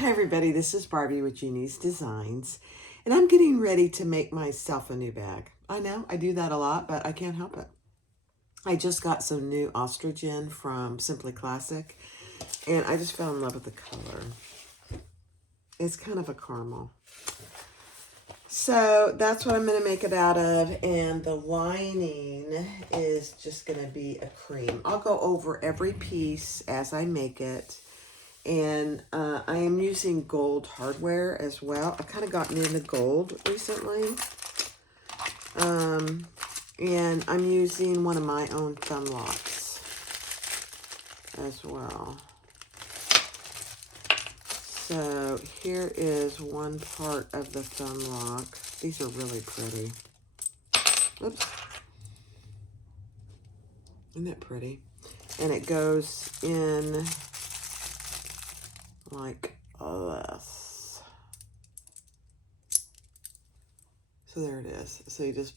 Hi everybody, this is Barbie with Jeannie's Designs, and I'm getting ready to make myself a new bag. I know, I do that a lot, but I can't help it. I just got some new Ostrich in from Simply Classic, and I just fell in love with the color. It's kind of a caramel. So that's what I'm going to make it out of, and the lining is just going to be a cream. I'll go over every piece as I make it. And I am using gold hardware as well. I've kind of gotten into gold recently. And I'm using one of my own thumb locks as well. So here is one part of the thumb lock. These are really pretty. Oops. Isn't that pretty? And it goes in like this. So there it is. So you just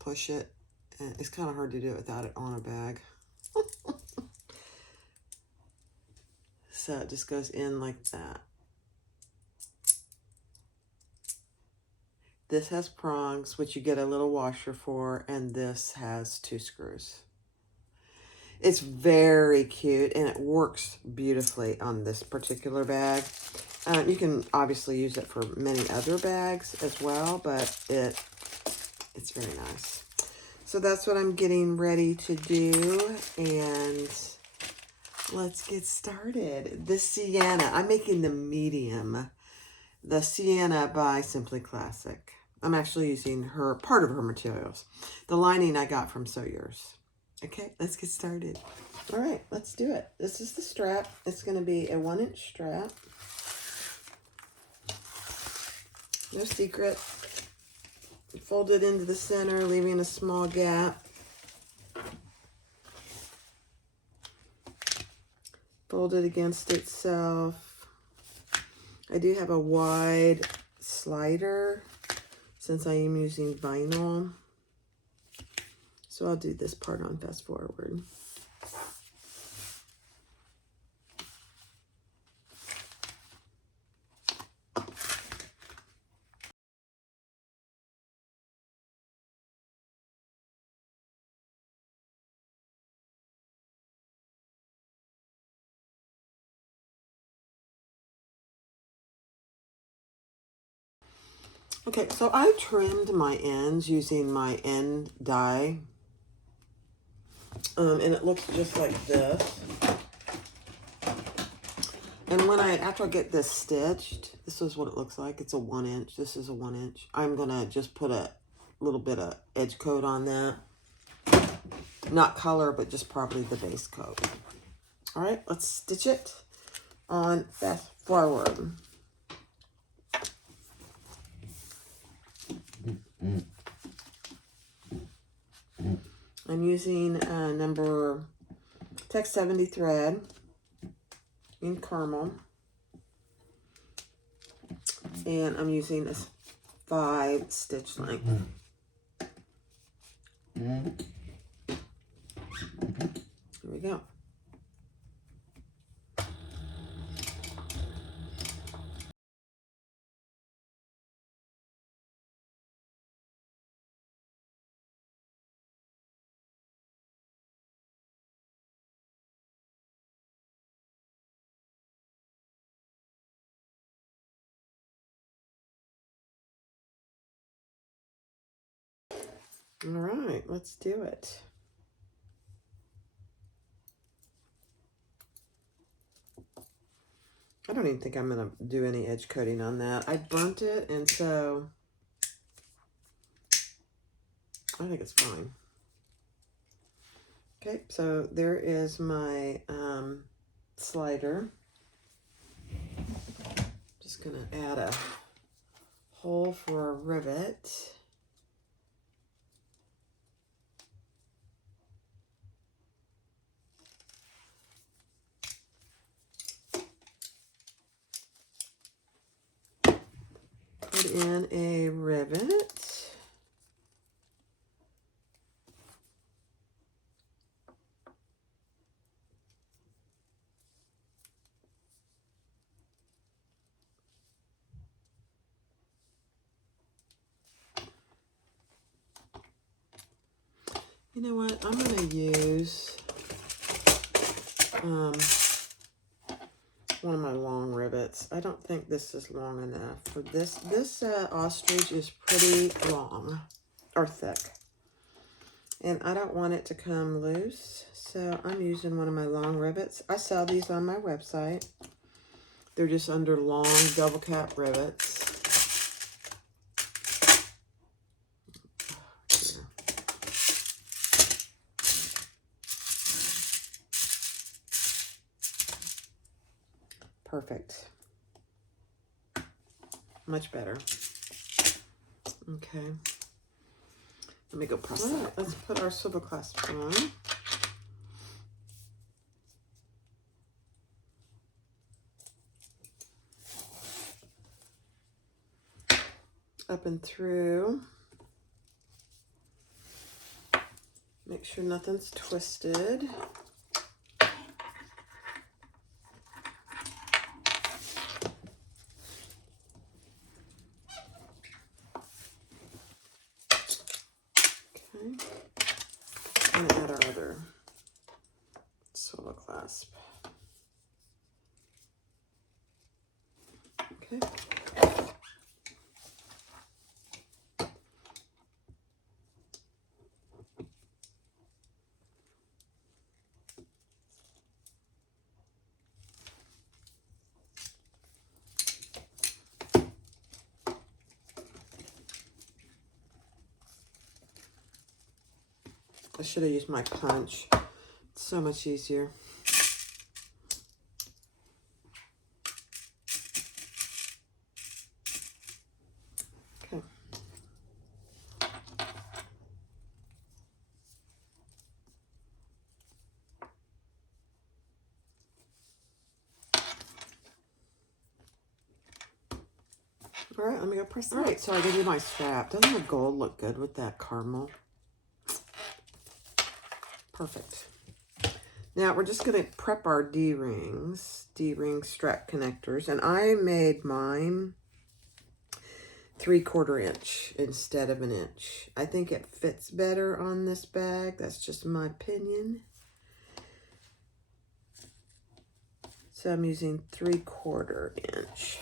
push it, and it's kind of hard to do it without it on a bag. So it just goes in like that. This has prongs, which you get a little washer for, and this has 2 screws. It's very cute, and it works beautifully on this particular bag. You can obviously use it for many other bags as well, but it's very nice. So that's what I'm getting ready to do, and let's get started. This Ciana, I'm making the medium. The Ciana by Simply Classic. I'm actually using part of her materials. The lining I got from Sew Yours. Okay, let's get started. All right, let's do it. This is the strap. It's going to be a 1-inch strap. No secret. Fold it into the center, leaving a small gap. Fold it against itself. I do have a wide slider since I am using vinyl. So I'll do this part on fast forward. Okay, so I trimmed my ends using my end die. And it looks just like this. And after I get this stitched, this is what it looks like. It's a 1-inch. This is a 1-inch. I'm gonna just put a little bit of edge coat on that. Not color, but just probably the base coat. All right, let's stitch it on fast forward. I'm using number Tech 70 thread in caramel. And I'm using a 5 stitch length. Here we go. All right, let's do it. I don't even think I'm going to do any edge coating on that. I burnt it, and so I think it's fine. Okay, so there is my slider. Just going to add a hole for a rivet. Put in a rivet. You know what? I'm going to use one of my long rivets. I don't think this is long enough for this. This ostrich is pretty long or thick. And I don't want it to come loose, so I'm using one of my long rivets. I sell these on my website. They're just under long double cap rivets. Perfect. Much better. Okay. Let me go press that. Let's put our swivel clasp on. Up and through. Make sure nothing's twisted. Okay. And add our other swivel clasp. Okay. I should have used my punch. It's so much easier. Okay. All right, let me go press that. All right, so I did my strap. Doesn't the gold look good with that caramel? Perfect. Now we're just going to prep our D-rings, D-ring strap connectors, and I made mine 3/4 inch instead of 1 inch. I think it fits better on this bag. That's just my opinion. So I'm using 3/4 inch,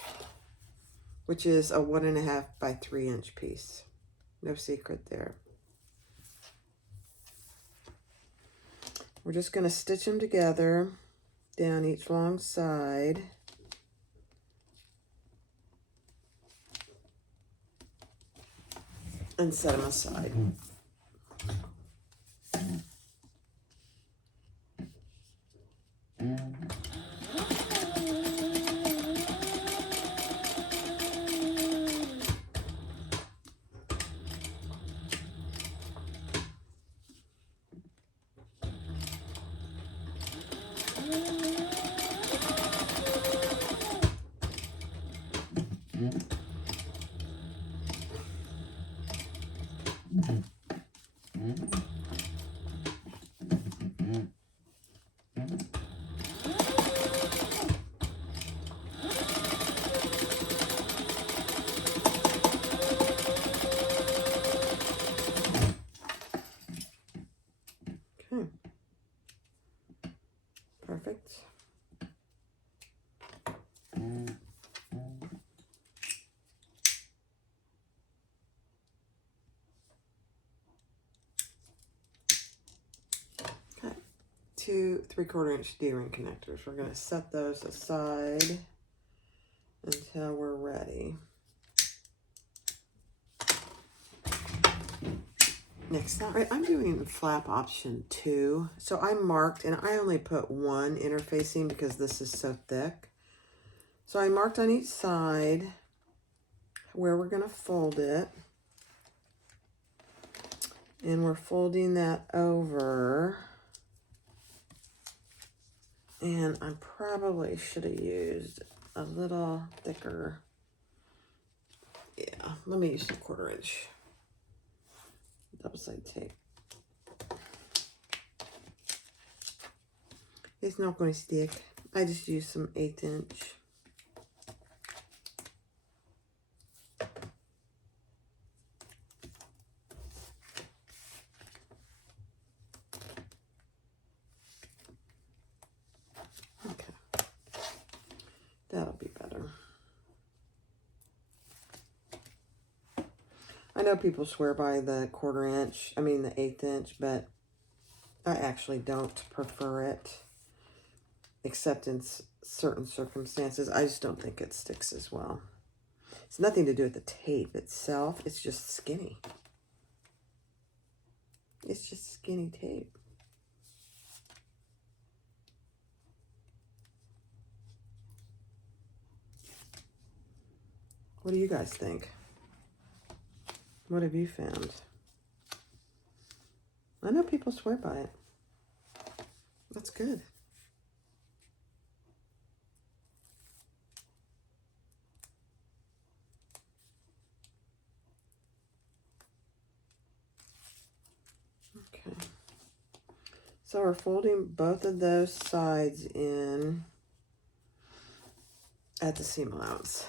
which is a 1.5 by 3 inch piece. No secret there. We're just going to stitch them together down each long side. And set them aside. Okay. Perfect. Okay. 2 3/4 inch D-ring connectors. We're going to set those aside until we're ready. Next up, right, I'm doing flap option 2. So I marked, and I only put 1 interfacing because this is so thick. So I marked on each side where we're going to fold it. And we're folding that over. And I probably should have used a little thicker. Yeah, let me use some 1/4 inch double side tape. It's not going to stick. I just used some 1/8 inch. I know people swear by the 1/4 inch, I mean the 1/8 inch, but I actually don't prefer it, except in certain circumstances. I just don't think it sticks as well. It's nothing to do with the tape itself. It's just skinny. It's just skinny tape. What do you guys think? What have you found? I know people swear by it. That's good. Okay. So we're folding both of those sides in at the seam allowance.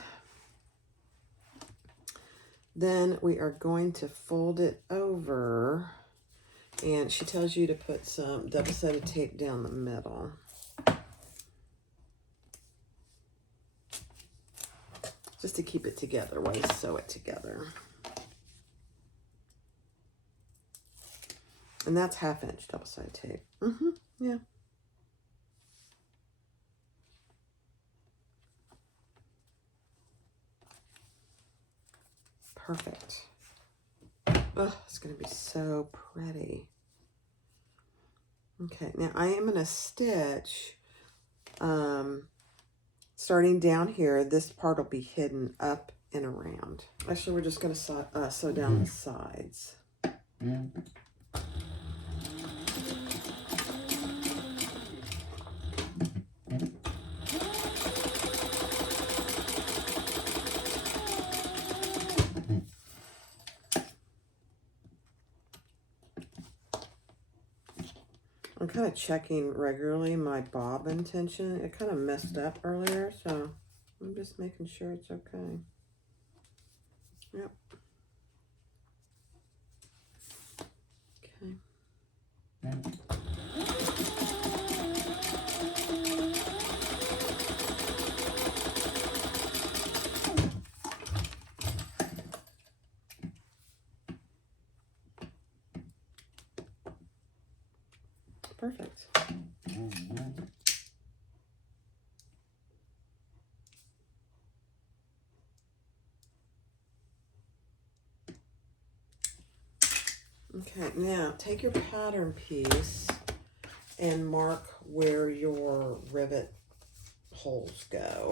Then we are going to fold it over, and she tells you to put some double-sided tape down the middle. Just to keep it together while you sew it together. And that's 1/2 inch double-sided tape. Yeah. Perfect. Oh, it's going to be so pretty. Okay, now I am going to stitch, starting down here. This part will be hidden up and around. Actually, we're just going to sew down the sides. I'm kind of checking regularly my bobbin tension. It kind of messed up earlier, so I'm just making sure it's okay. Yep. Okay. Perfect. Okay, now take your pattern piece and mark where your rivet holes go.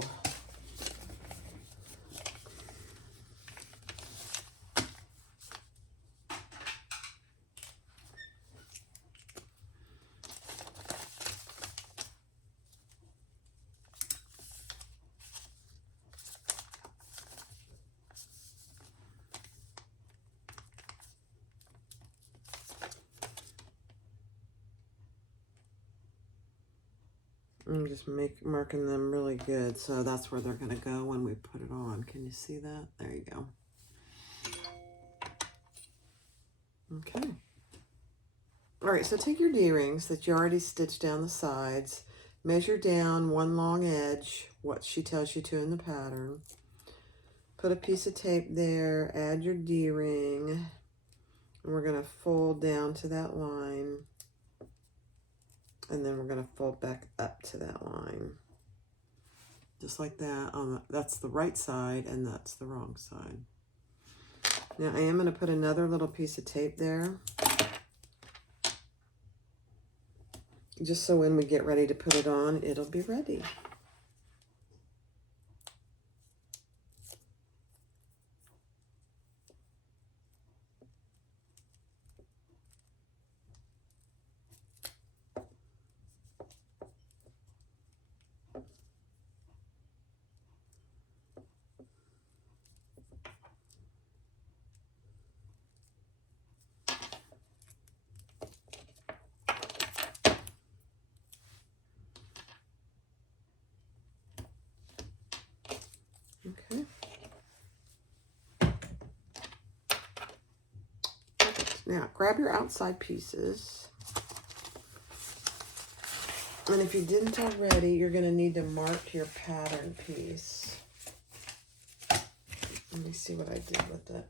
I'm just marking them really good, so that's where they're going to go when we put it on. Can you see that? There you go. Okay. All right, so take your D-rings that you already stitched down the sides, measure down one long edge, what she tells you to in the pattern. Put a piece of tape there, add your D-ring, and we're going to fold down to that line. And then we're going to fold back up to that line. Just like that. That's the right side and that's the wrong side. Now I am going to put another little piece of tape there. Just so when we get ready to put it on, it'll be ready. Okay. Now grab your outside pieces. And if you didn't already, you're going to need to mark your pattern piece. Let me see what I did with it.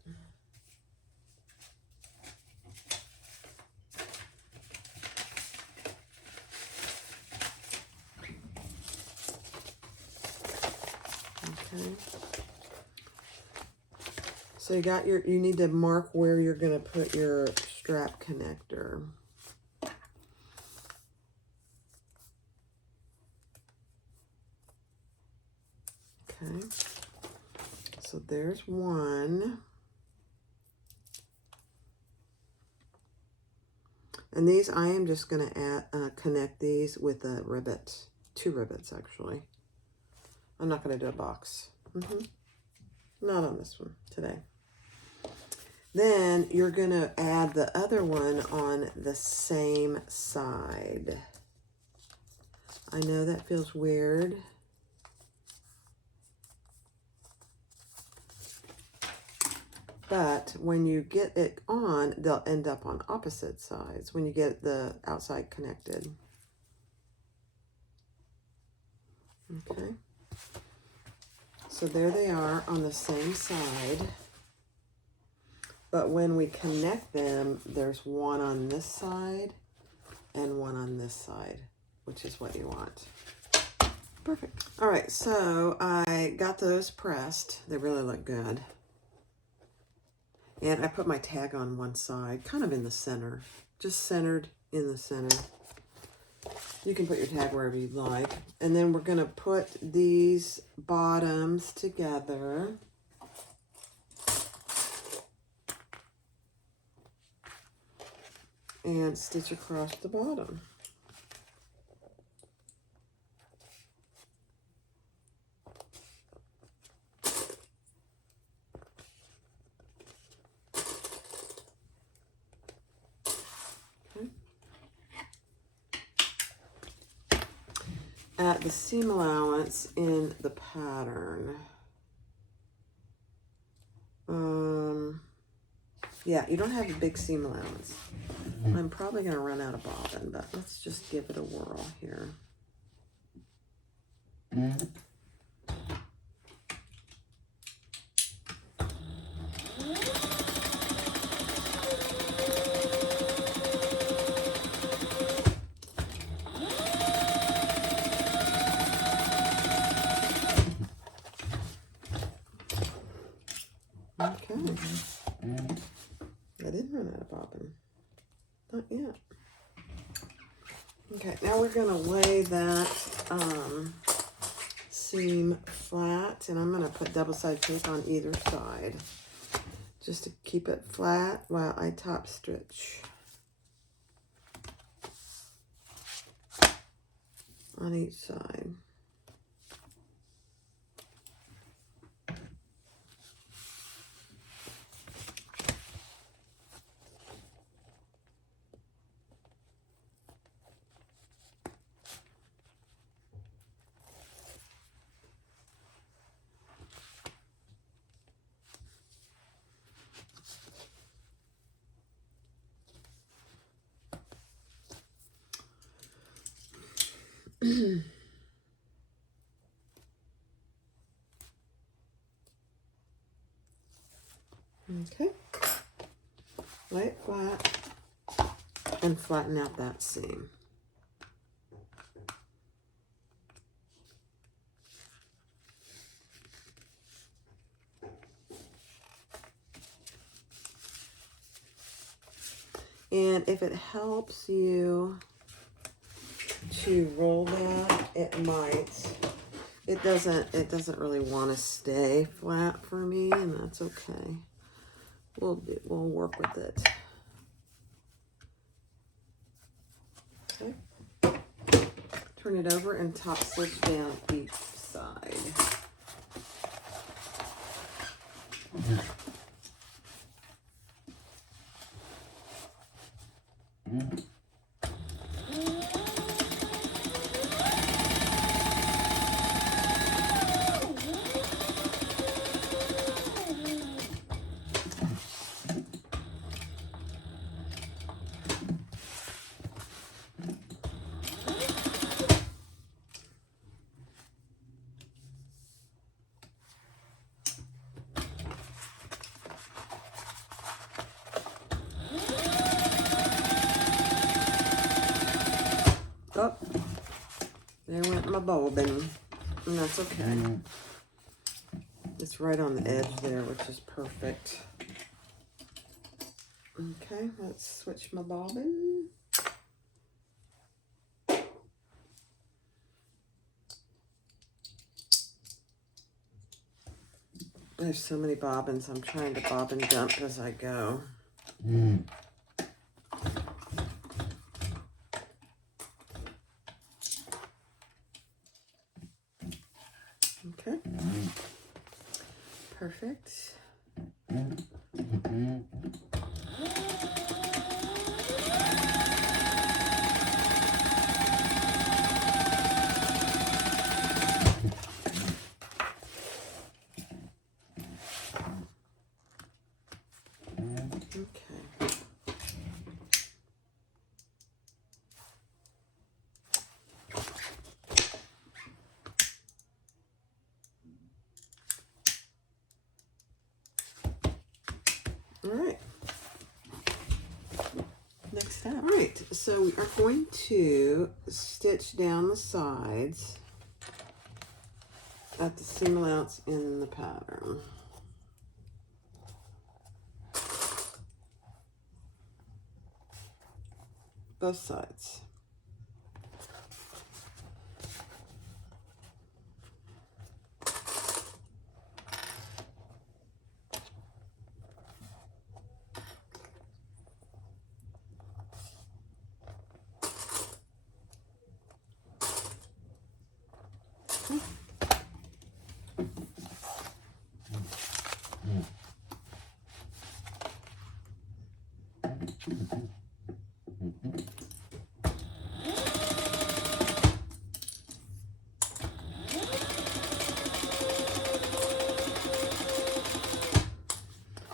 Okay. So you need to mark where you're going to put your strap connector. Okay. So there's one. And these, I am just going to connect these with a ribbit. 2 rivets, actually. I'm not going to do a box. Not on this one today. Then you're going to add the other one on the same side. I know that feels weird. But when you get it on, they'll end up on opposite sides when you get the outside connected. Okay. So there they are on the same side. But when we connect them, there's one on this side and one on this side, which is what you want. Perfect. All right, so I got those pressed. They really look good. And I put my tag on one side, kind of in the center, just centered in the center. You can put your tag wherever you'd like. And then we're going to put these bottoms together. And stitch across the bottom. At the seam allowance in the pattern. Yeah, you don't have a big seam allowance. I'm probably going to run out of bobbin, but let's just give it a whirl here. Okay. I didn't run out of bobbin. Not yet. Okay, now we're going to lay that seam flat, and I'm going to put double-sided tape on either side just to keep it flat while I top stitch on each side. Okay, lay it flat and flatten out that seam. And if it helps you to roll that, it might. It doesn't really want to stay flat for me, and that's okay. We'll work with it. Okay. Turn it over and top stitch down each side. Oh, there went my bobbin, and that's okay. it's right on the edge there, which is perfect. Okay, let's switch my bobbin. There's so many bobbins. I'm trying to bobbin dump as I go. Okay. Perfect. All right. Next step. All right, so we are going to stitch down the sides at the seam allowance in the pattern. Both sides.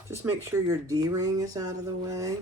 Just make sure your D-ring is out of the way.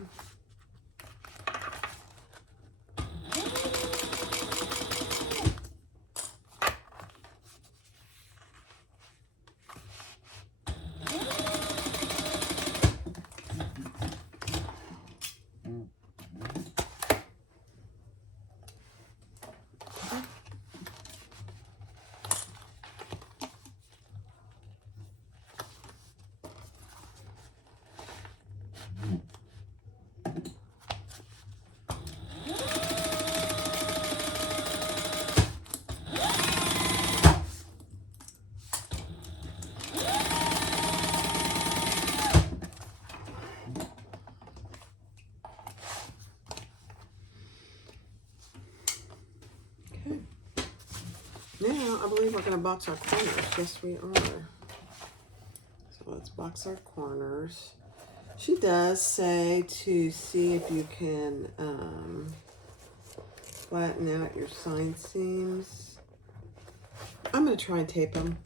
Now, I believe we're going to box our corners. Yes, we are. So let's box our corners. She does say to see if you can flatten out your side seams. I'm going to try and tape them.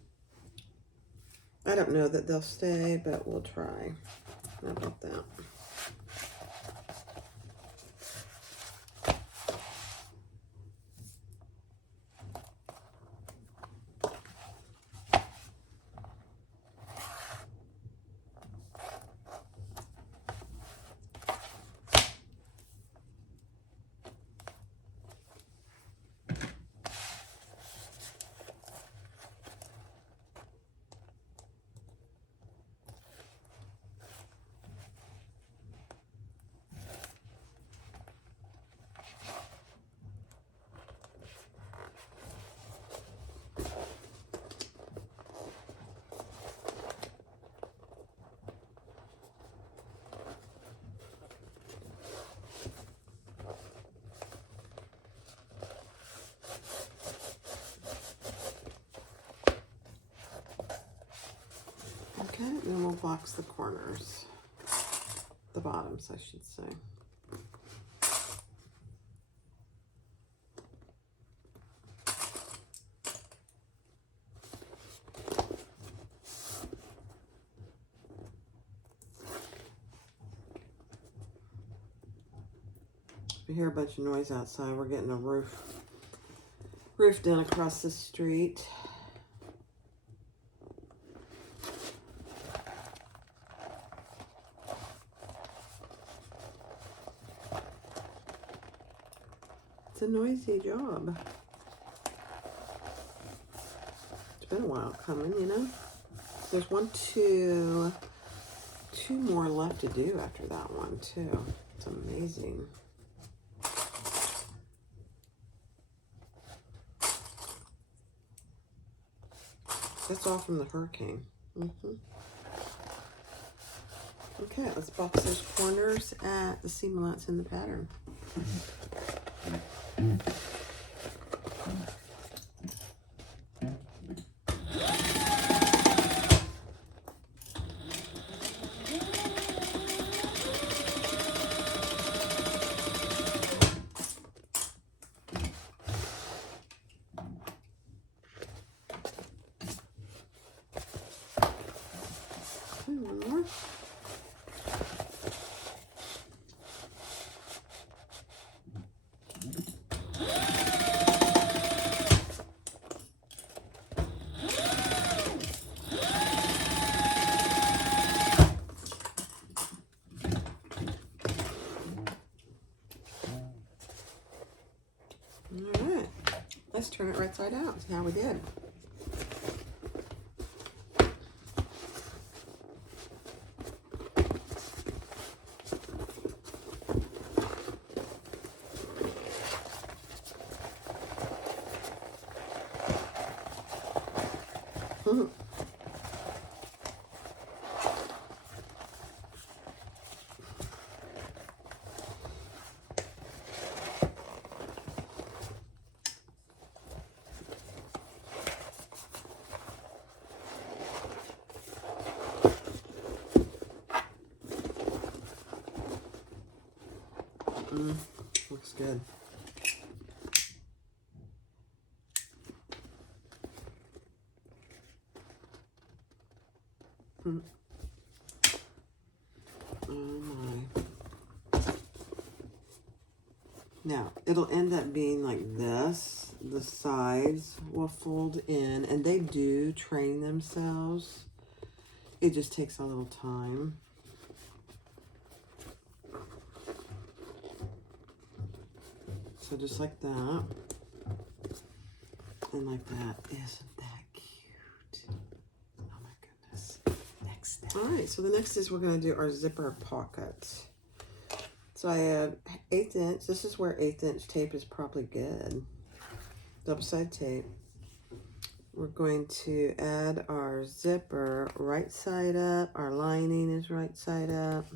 I don't know that they'll stay, but we'll try. How about that? Okay, then we'll box the corners. The bottoms, I should say. We hear a bunch of noise outside. We're getting a roof done across the street. It's a noisy job. It's been a while coming, you know. There's two more left to do after that one too. It's amazing. That's all from the hurricane. Okay, let's box those corners at the seam allowance in the pattern. One more. All right, let's turn it right side out. See how we did. Looks good. Oh my. Now, it'll end up being like this. The sides will fold in, and they do train themselves. It just takes a little time. So just like that. And like that. Isn't that cute? Oh my goodness. Next step. All right, so the next is we're going to do our zipper pocket. So I have 1/8 inch. This is where 1/8 inch tape is probably good. Double side tape. We're going to add our zipper right side up. Our lining is right side up.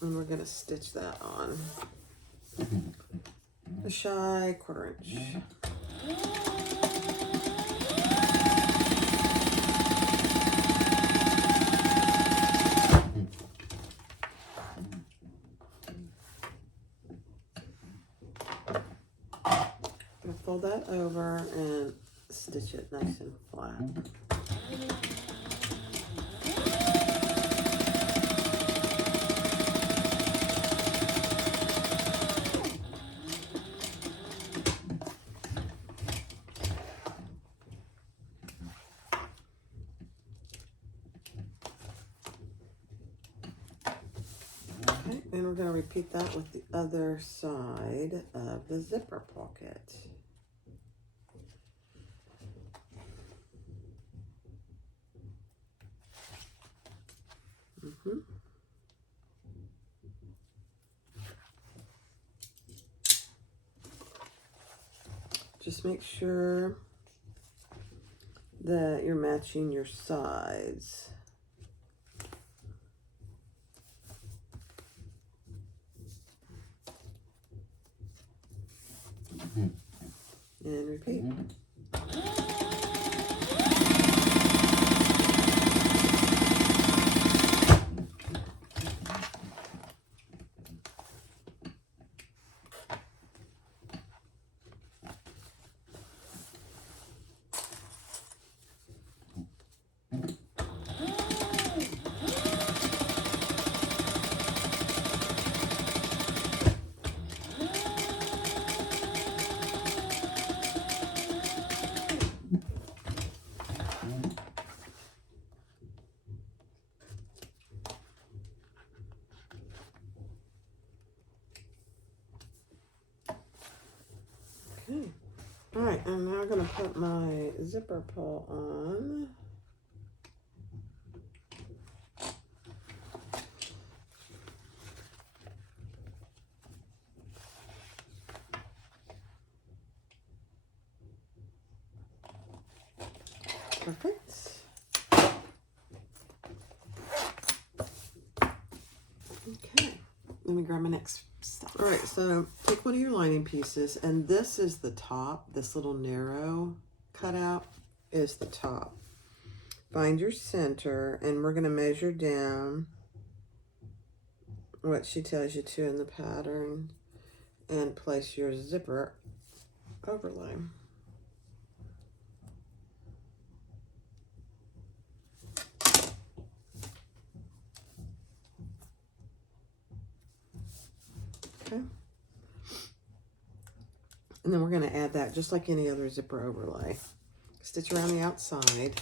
And we're going to stitch that on. A shy 1/4 inch. I'm going to fold that over and stitch it nice and flat. And we're going to repeat that with the other side of the zipper pocket. Just make sure that you're matching your sides. And repeat. Okay. All right, I'm now going to put my zipper pull on. Perfect. Okay, let me grab my next stuff. All right, so take one of your lining pieces, and this is the top. This little narrow cutout is the top. Find your center, and we're going to measure down what she tells you to in the pattern and place your zipper overlay. Okay. And then we're going to add that just like any other zipper overlay. Stitch around the outside.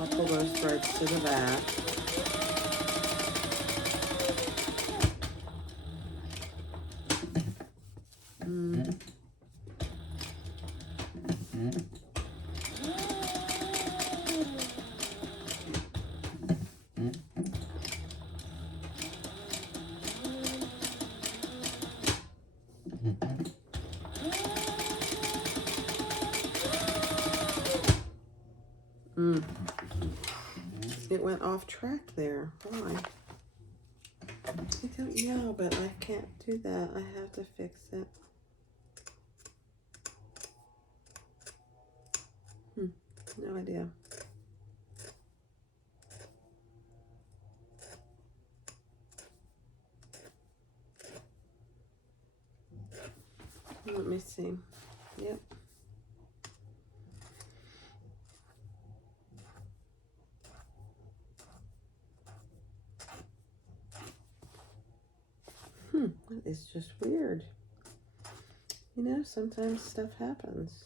I'll pull those threads to the back. It went off track there. Why? I don't know, but I can't do that. I have to fix it. No idea. Let me see. Yep. That is just weird. You know, sometimes stuff happens.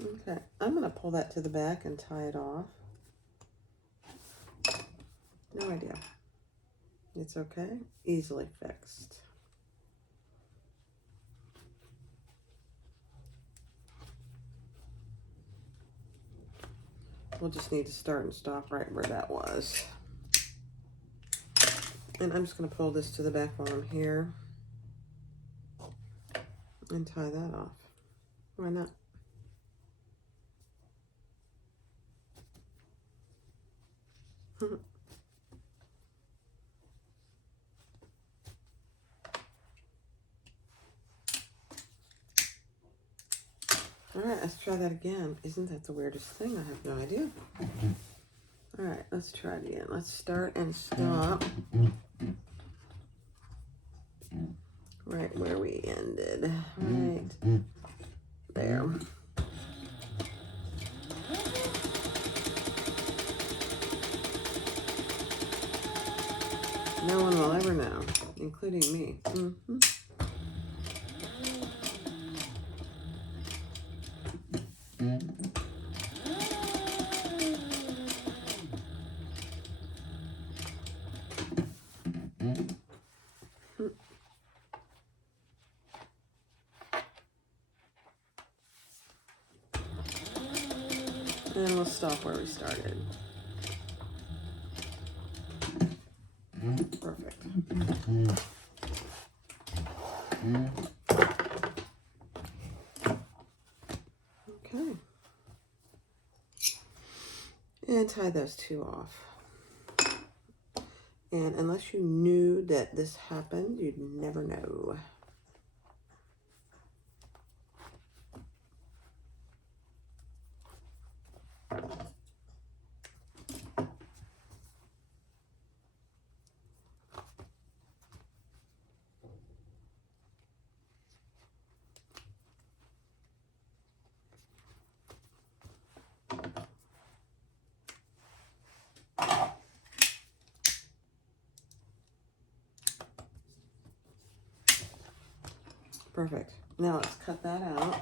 Okay, I'm going to pull that to the back and tie it off. No idea. It's okay. Easily fixed. We'll just need to start and stop right where that was. And I'm just going to pull this to the back while I'm here and tie that off. Why not? All right, let's try that again. Isn't that the weirdest thing? I have no idea. All right, let's try it again. Let's start and stop right where we ended. Right there. No one will ever know, including me. And we'll stop where we started. Perfect. Okay. And tie those two off. And unless you knew that this happened, you'd never know. Perfect. Now let's cut that out.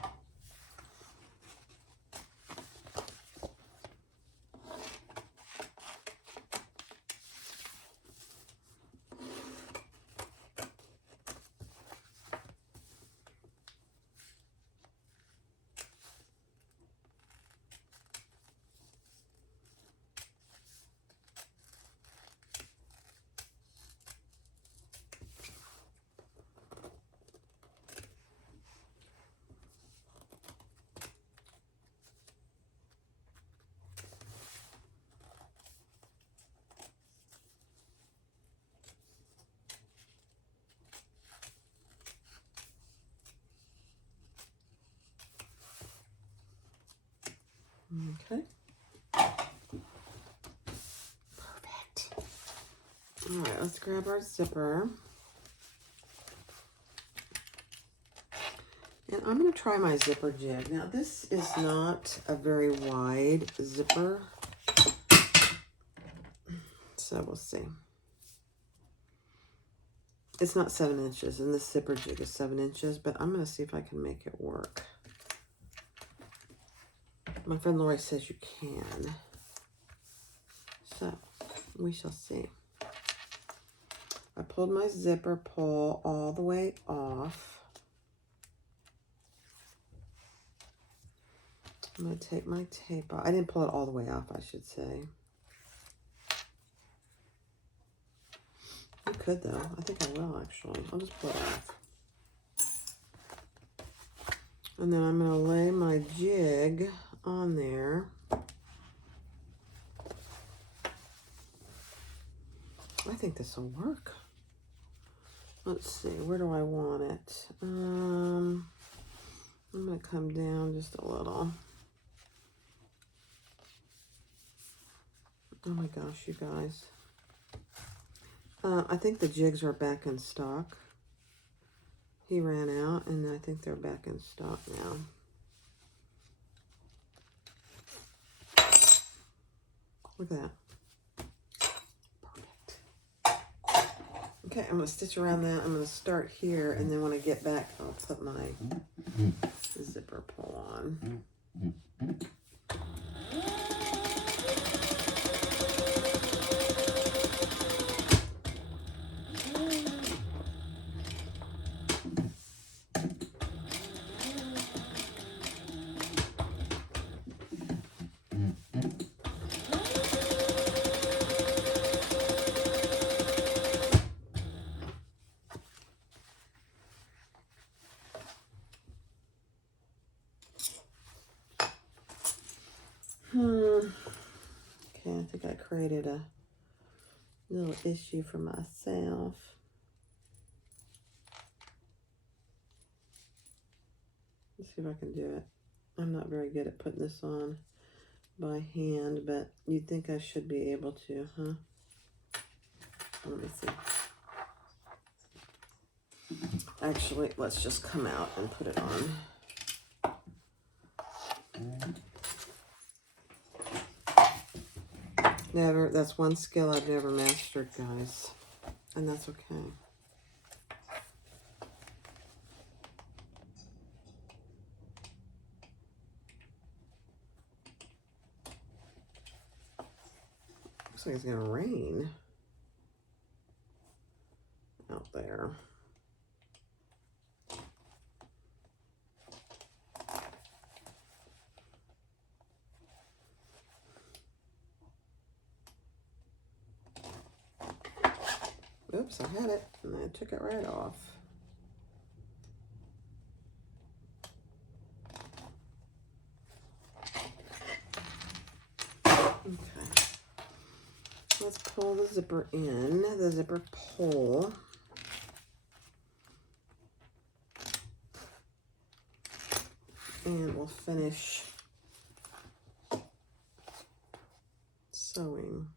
Okay. Perfect. All right, let's grab our zipper. And I'm going to try my zipper jig. Now, this is not a very wide zipper. So we'll see. It's not 7 inches, and this zipper jig is 7 inches, but I'm going to see if I can make it work. My friend Lori says you can. So, we shall see. I pulled my zipper pull all the way off. I'm going to take my tape off. I didn't pull it all the way off, I should say. I could, though. I think I will, actually. I'll just pull it off. And then I'm going to lay my jig on there. I think this will work. Let's see, where do I want it? I'm going to come down just a little. Oh my gosh, you guys. I think the jigs are back in stock. He ran out, and I think they're back in stock now. Look at that. Perfect. Okay, I'm going to stitch around that. I'm going to start here, and then when I get back, I'll put my zipper pull on. Okay, I think I created a little issue for myself. Let's see if I can do it. I'm not very good at putting this on by hand, but you'd think I should be able to, huh? Let me see. Actually, let's just come out and put it on. Never, that's one skill I've never mastered, guys. And that's okay. Looks like it's gonna rain out there. Oops, I had it, and I took it right off. Okay. Let's pull the zipper in, the zipper pull. And we'll finish sewing.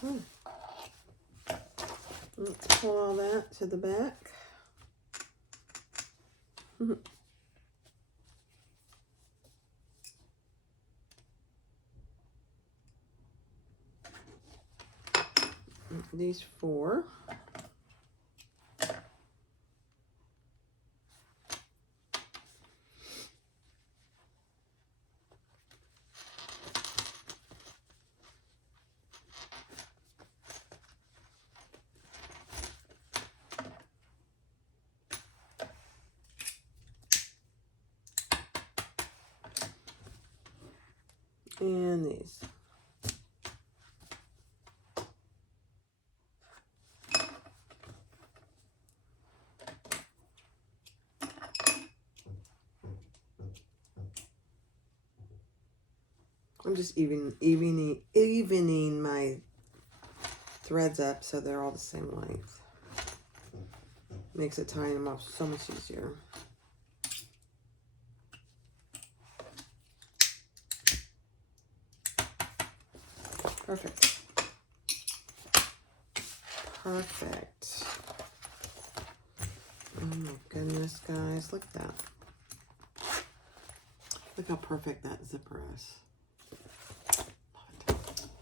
Okay. Let's pull all that to the back. These 4. And these. I'm just evening my threads up so they're all the same length. Makes it tying them off so much easier. Perfect. Perfect. Oh my goodness, guys. Look at that. Look how perfect that zipper is.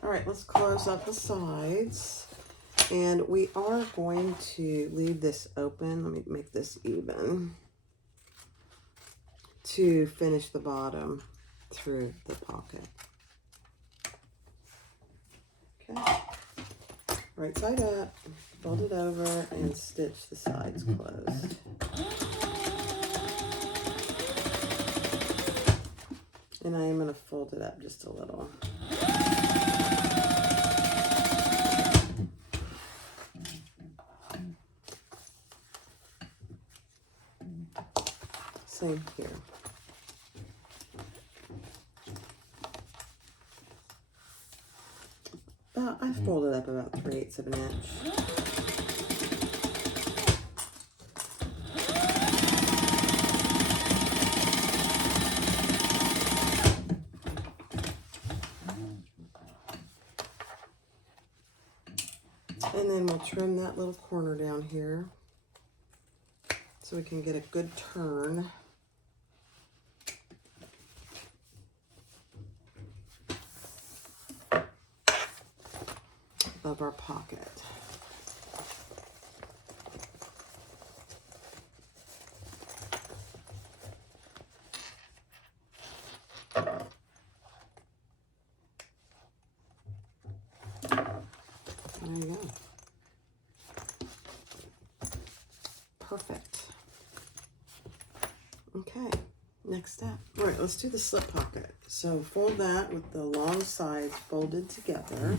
All right, let's close up the sides. And we are going to leave this open. Let me make this even. To finish the bottom through the pocket. Okay. Right side up, fold it over, and stitch the sides closed. And I am going to fold it up just a little. Same here. I folded up about 3/8 of an inch. And then we'll trim that little corner down here so we can get a good turn. Of our pocket. There you go. Perfect. Okay, next step. All right, let's do the slip pocket. So fold that with the long sides folded together.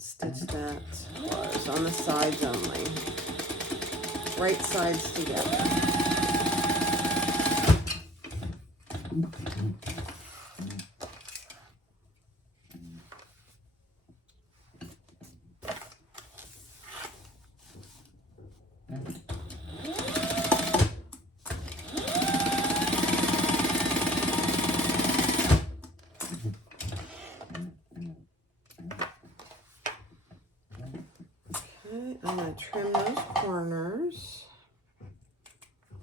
Stitch that close on the sides only. Right sides together. I'm going to trim those corners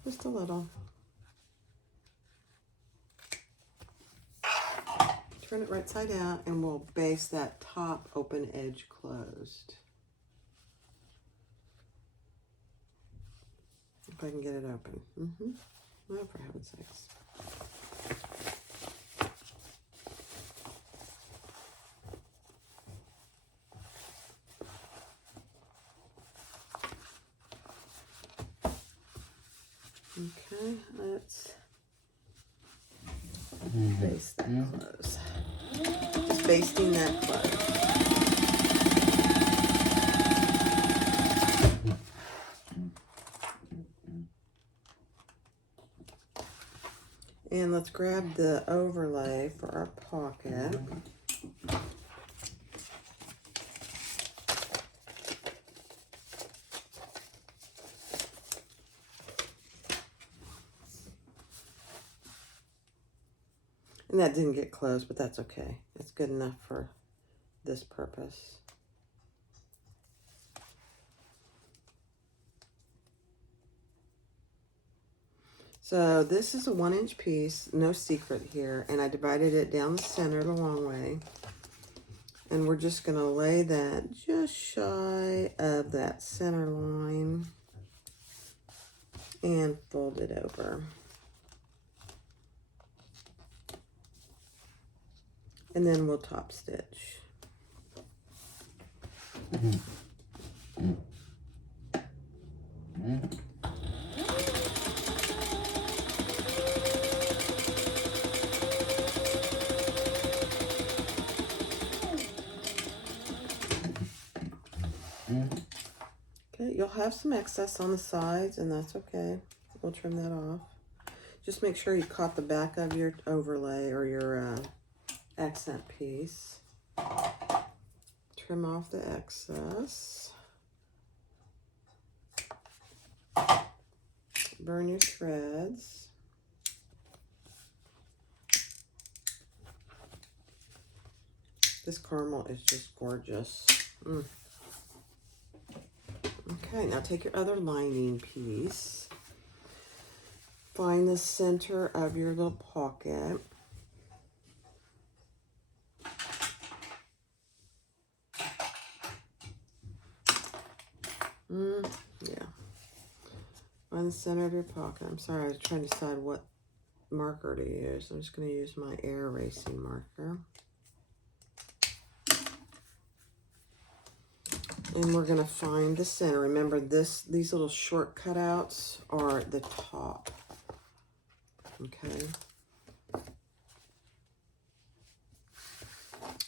just a little. Turn it right side out and we'll base that top open edge closed. If I can get it open. Oh, for heaven's sakes. Okay, let's baste that close. Just basting that close. And let's grab the overlay for our pocket. And that didn't get closed, but that's okay. It's good enough for this purpose. So this is a 1-inch piece, no secret here, and I divided it down the center the long way. And we're just going to lay that just shy of that center line and fold it over. And then we'll top stitch. you'll have some excess on the sides, and that's okay. We'll trim that off. Just make sure you caught the back of your overlay or your accent piece. Trim off the excess. Burn your threads. This caramel is just gorgeous. Okay, now take your other lining piece. Find the center of your little pocket. Yeah. Find the center of your pocket. I'm sorry, I was trying to decide what marker to use. I'm just going to use my air erasing marker. And we're going to find the center. Remember, these little short cutouts are the top. Okay.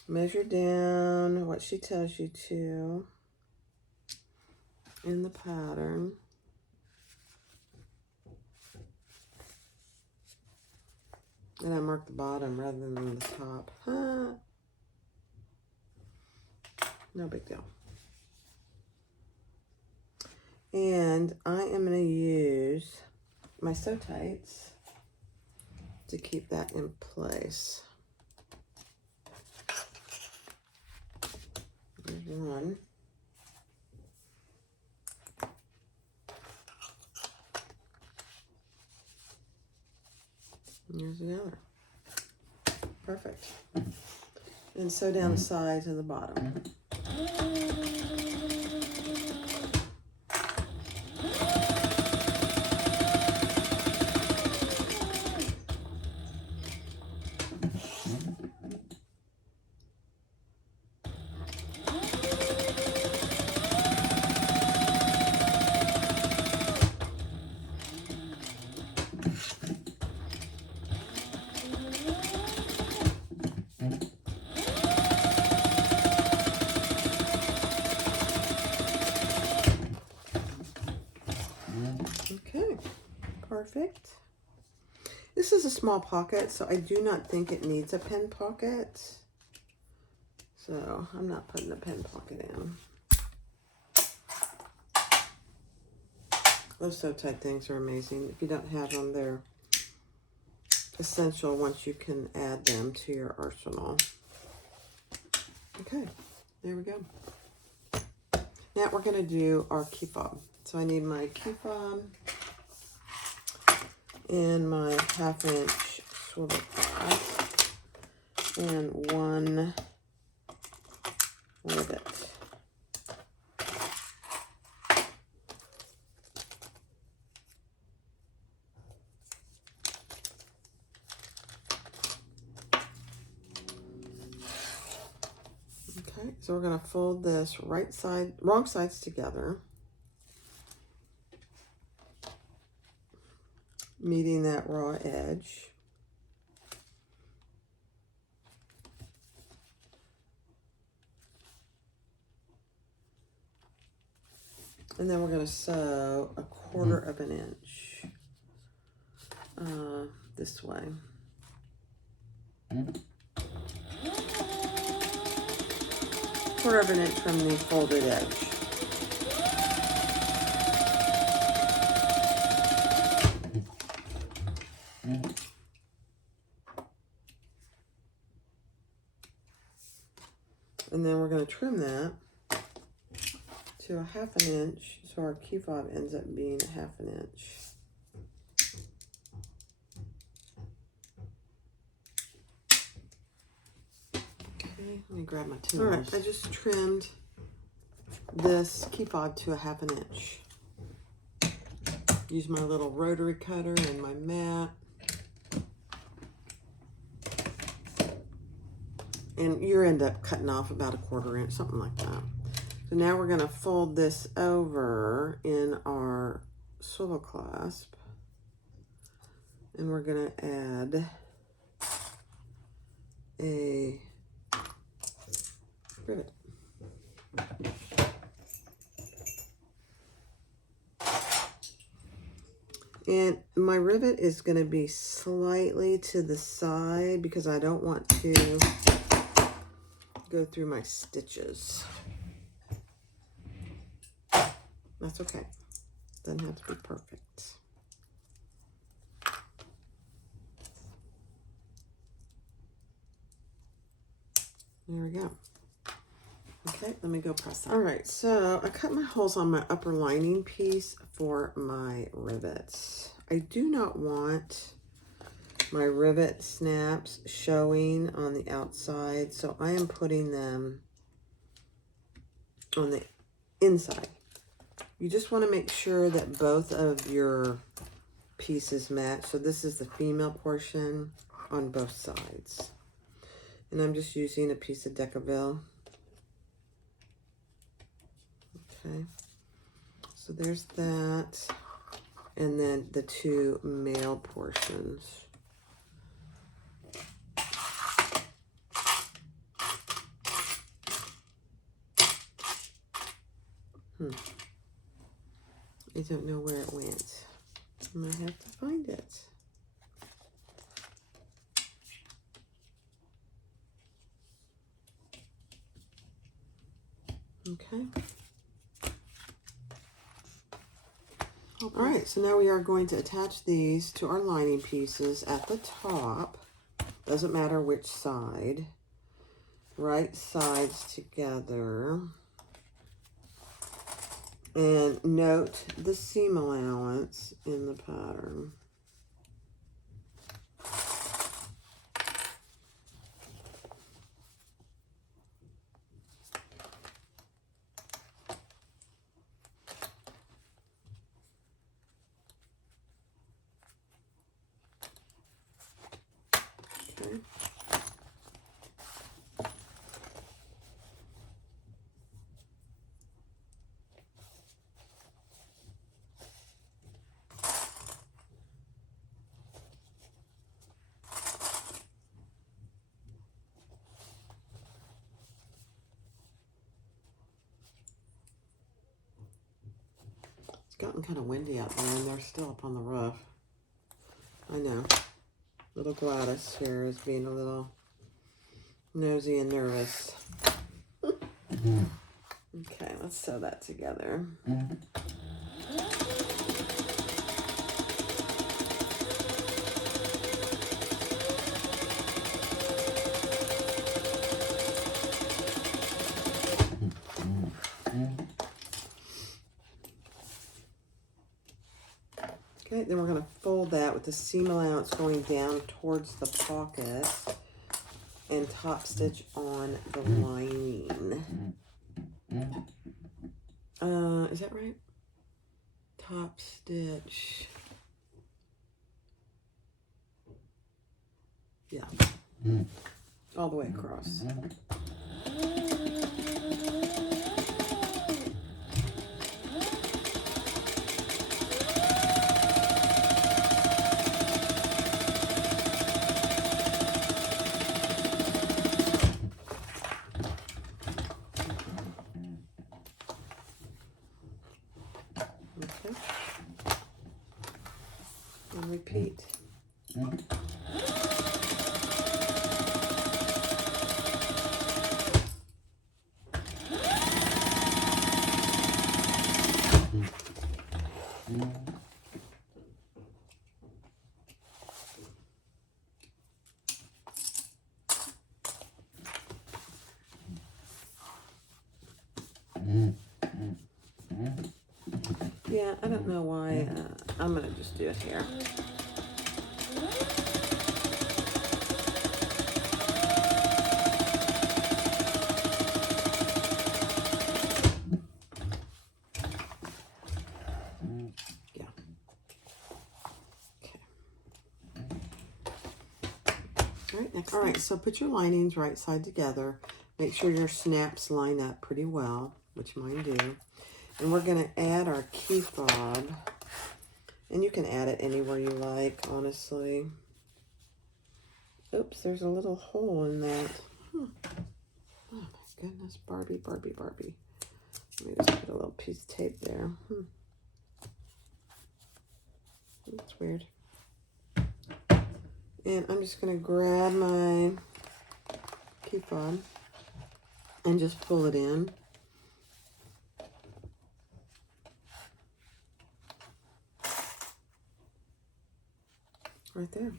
Measure down what she tells you to in the pattern. And I mark the bottom rather than the top. No big deal. And I am going to use my Sew Tights to keep that in place. There's one. And here's the other. Perfect. And sew down the sides and the bottom. Okay, perfect. This is a small pocket, so I do not think it needs a pen pocket. So I'm not putting a pen pocket in. Those Sew Tight things are amazing. If you don't have them, they're essential once you can add them to your arsenal. Okay, there we go. Now we're going to do our key fob. So I need my key fob and my 1/2-inch swivel cloth and one rivet. Okay, so we're going to fold this wrong sides together, meeting that raw edge. And then we're going to sew 1/4 of an inch this way. Quarter of an inch from the folded edge. And then we're going to trim that to 1/2 inch, so our key fob ends up being 1/2 inch. Okay, let me grab my tools. All right, I just trimmed this key fob to 1/2 inch. Use my little rotary cutter and my mat. And you end up cutting off about 1/4 inch, something like that. So now we're going to fold this over in our swivel clasp. And we're going to add a rivet. And my rivet is going to be slightly to the side because I don't want to go through my stitches. That's okay. Doesn't have to be perfect. There we go. Okay, let me go press that. All right, so I cut my holes on my upper lining piece for my rivets. I do not want my rivet snaps showing on the outside, so I am putting them on the inside. You just want to make sure that both of your pieces match. So this is the female portion on both sides. And I'm just using a piece of Decaville. Okay, so there's that, and then the two male portions. I don't know where it went. I might have to find it. Okay. All right, so now we are going to attach these to our lining pieces at the top. Doesn't matter which side. Right sides together. And note the seam allowance in the pattern. Okay. It's gotten kind of windy out there, and they're still up on the roof. I know. Little Gladys here is being a little nosy and nervous. Okay, let's sew that together. Okay, then we're going to fold that with the seam allowance going down towards the pocket and top stitch on the lining. Is that right? Top stitch. Yeah. All the way across. Repeat. Yeah, I don't know why. I'm going to just do it here. Yeah. Okay. All right, next. All right, so put your linings right side together. Make sure your snaps line up pretty well, which mine do. And we're going to add our key fob. And you can add it anywhere you like, honestly. Oops, there's a little hole in that. Oh my goodness, Barbie, Barbie, Barbie. Let me just put a little piece of tape there. That's weird. And I'm just going to grab my key fob and just pull it in. Right there.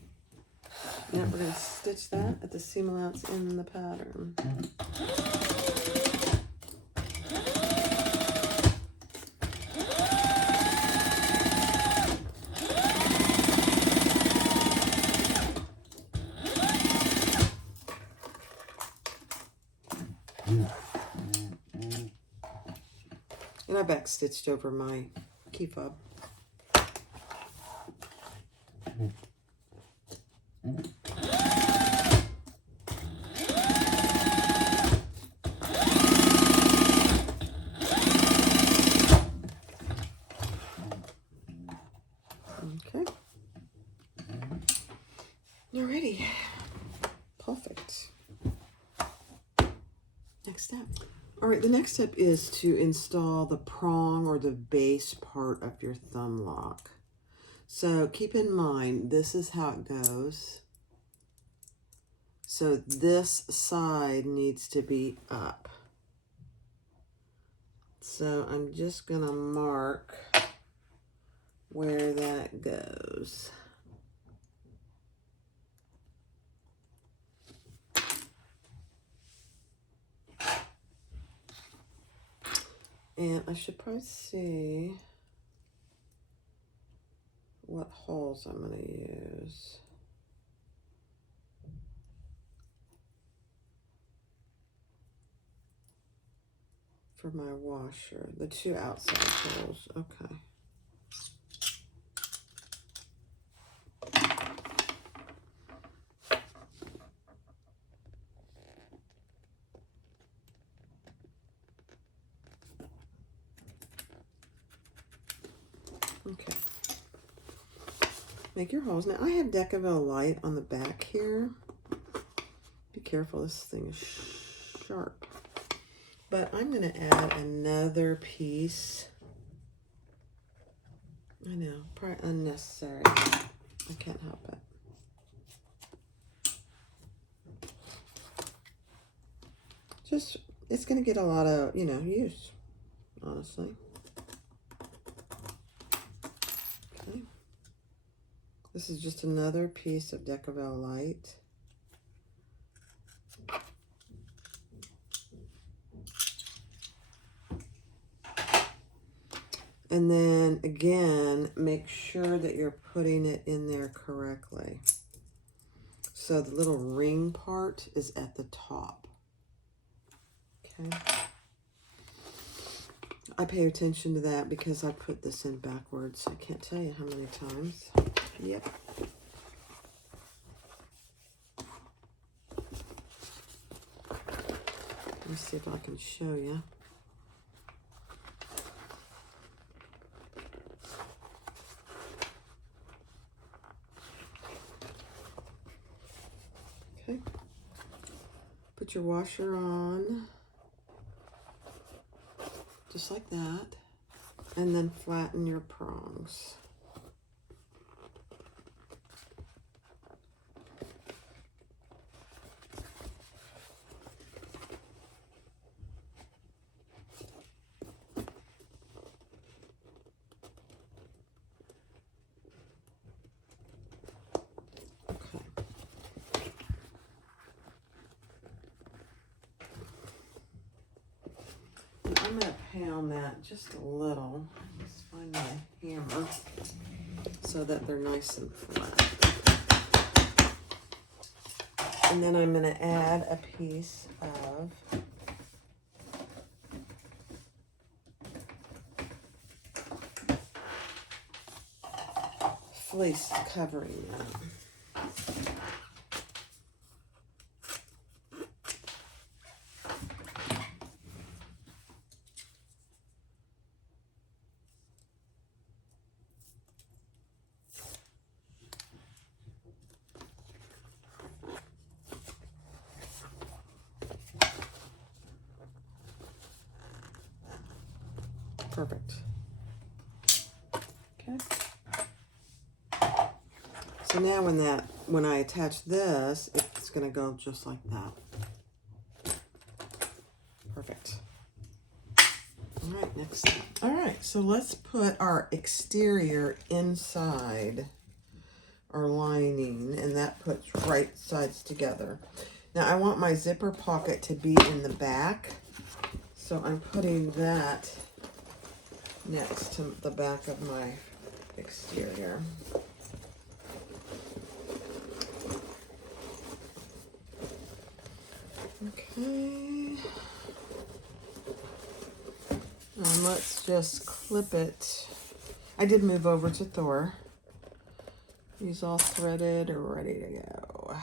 Now we're going to stitch that at the seam allowance in the pattern. And I back stitched over my key fob. Okay. Alrighty. Perfect. Next step. All right, the next step is to install the prong or the base part of your thumb lock. So keep in mind, this is how it goes. So this side needs to be up. So I'm just gonna mark where that goes. And I should probably see what holes I'm going to use. For my washer, the two outside holes. Okay. Okay. Make your holes. Now I have Decaville light on the back here. Be careful, this thing is sharp. But I'm going to add another piece. I know, probably unnecessary. I can't help it. Just, it's going to get a lot of, use, honestly. Okay. This is just another piece of Decaville light. And then again, make sure that you're putting it in there correctly. So the little ring part is at the top. Okay. I pay attention to that because I put this in backwards. I can't tell you how many times. Yep. Let me see if I can show you. Okay. Put your washer on, just like that, and then flatten your prongs. I'm going to pound that just a little. Let's find my hammer so that they're nice and flat. And then I'm going to add a piece of fleece covering them. Perfect. Okay. So now when I attach this, it's going to go just like that. Perfect. All right, next step. All right, so let's put our exterior inside our lining, and that puts right sides together. Now I want my zipper pocket to be in the back, so I'm putting that next to the back of my exterior. Okay. And let's just clip it. I did move over to Thor. He's all threaded or ready to go.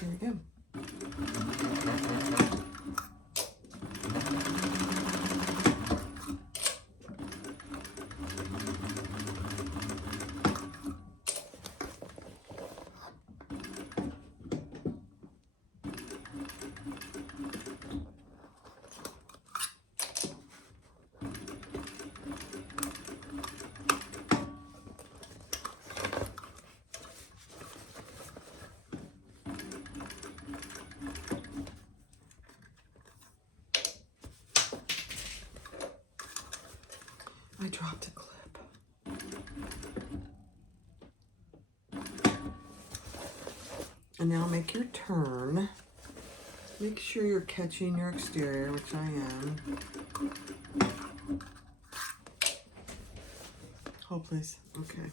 There we go. I dropped a clip. And now make your turn. Make sure you're catching your exterior, which I am. Hold, please. Okay.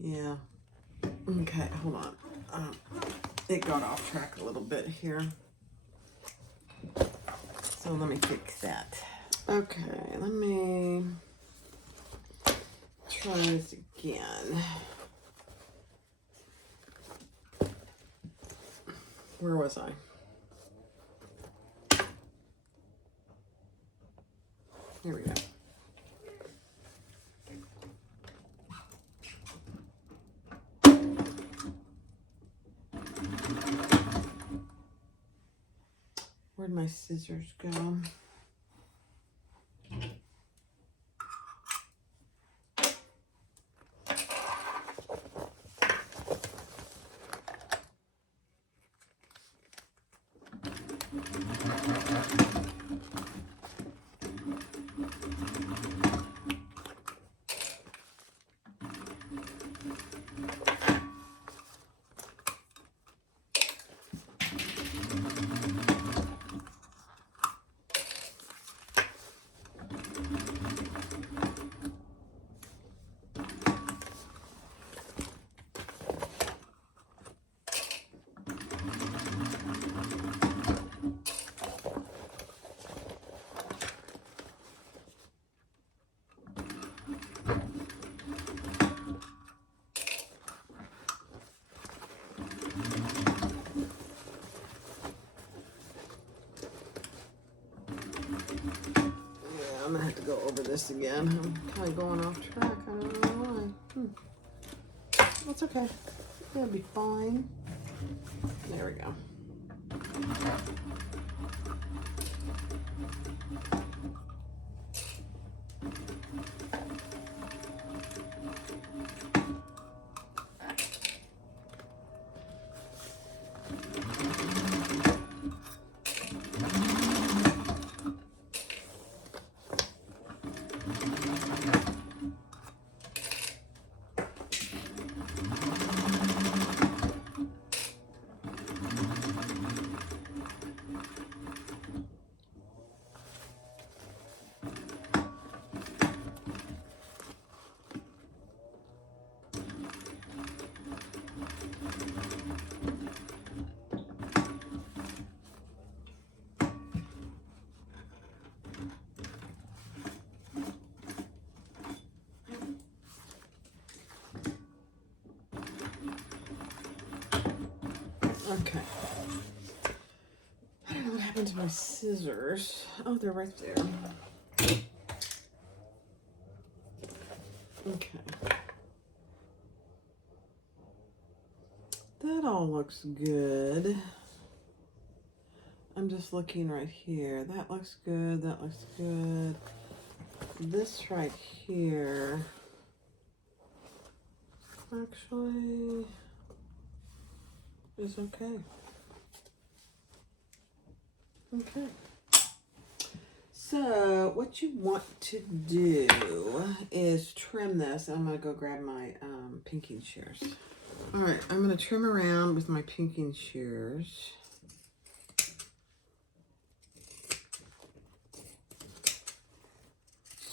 Yeah. Okay, hold on. It got off track a little bit here. So let me fix that. Okay, let me try this again. Where was I? Here we go. Where'd my scissors go? I'm gonna have to go over this again. I'm kind of going off track. I don't know why. That's okay. It'll be fine. There we go. Okay. I don't know what happened to my scissors. Oh, they're right there. Okay. That all looks good. I'm just looking right here. That looks good. That looks good. This right here actually is okay. Okay. So what you want to do is trim this. I'm going to go grab my pinking shears. All right, I'm going to trim around with my pinking shears.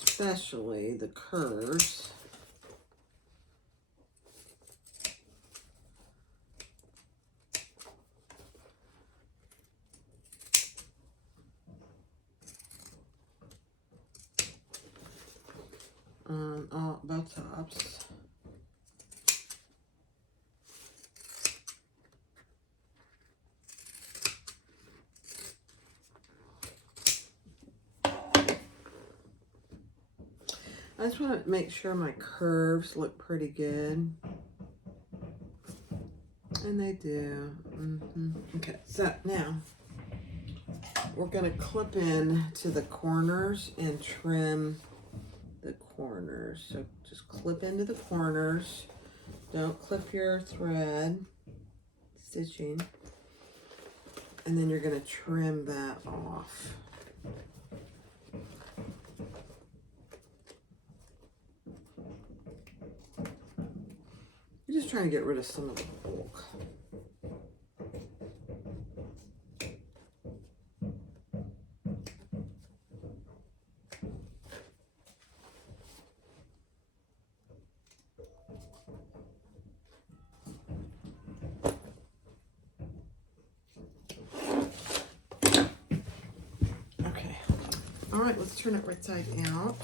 Especially the curves. On both tops. I just want to make sure my curves look pretty good. And they do. Okay, so now we're going to clip in to the corners and trim the corners. So just clip into the corners. Don't clip your thread stitching. And then you're going to trim that off. You're just trying to get rid of some of the bulk. Okay, all right, let's turn it right side out.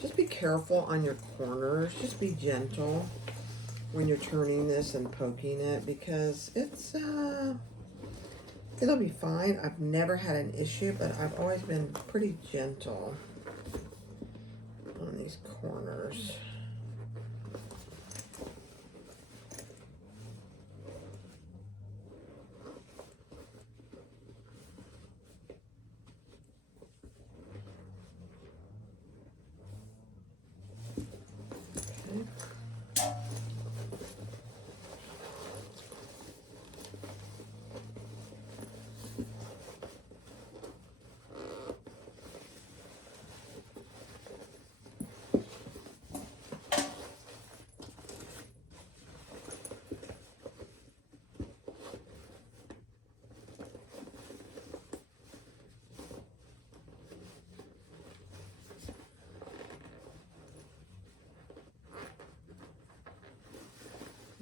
Just be careful on your corners. Just be gentle when you're turning this and poking it, because it's it'll be fine. I've never had an issue, but I've always been pretty gentle on these corners.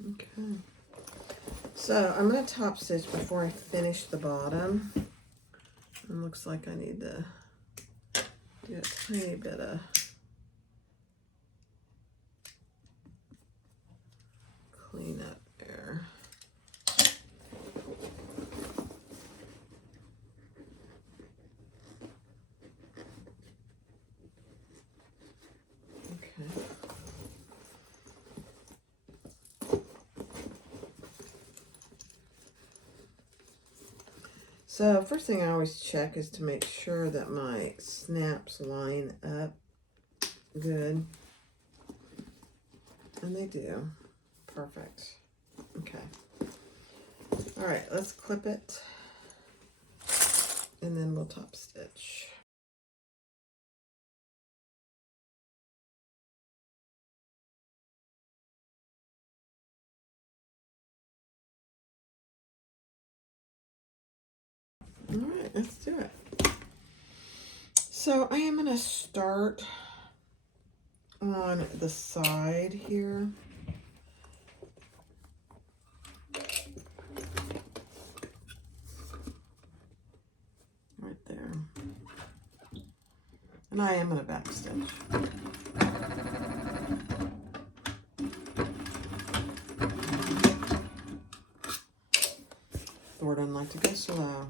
Okay, so I'm going to top stitch before I finish the bottom. It looks like I need to do a tiny bit of clean up there. Okay. So first thing I always check is to make sure that my snaps line up good. And they do. Perfect. Okay. All right, let's clip it. And then we'll top stitch. All right, let's do it. So I am going to start on the side here. And I am going to back stitch. Thor doesn't like to go slow.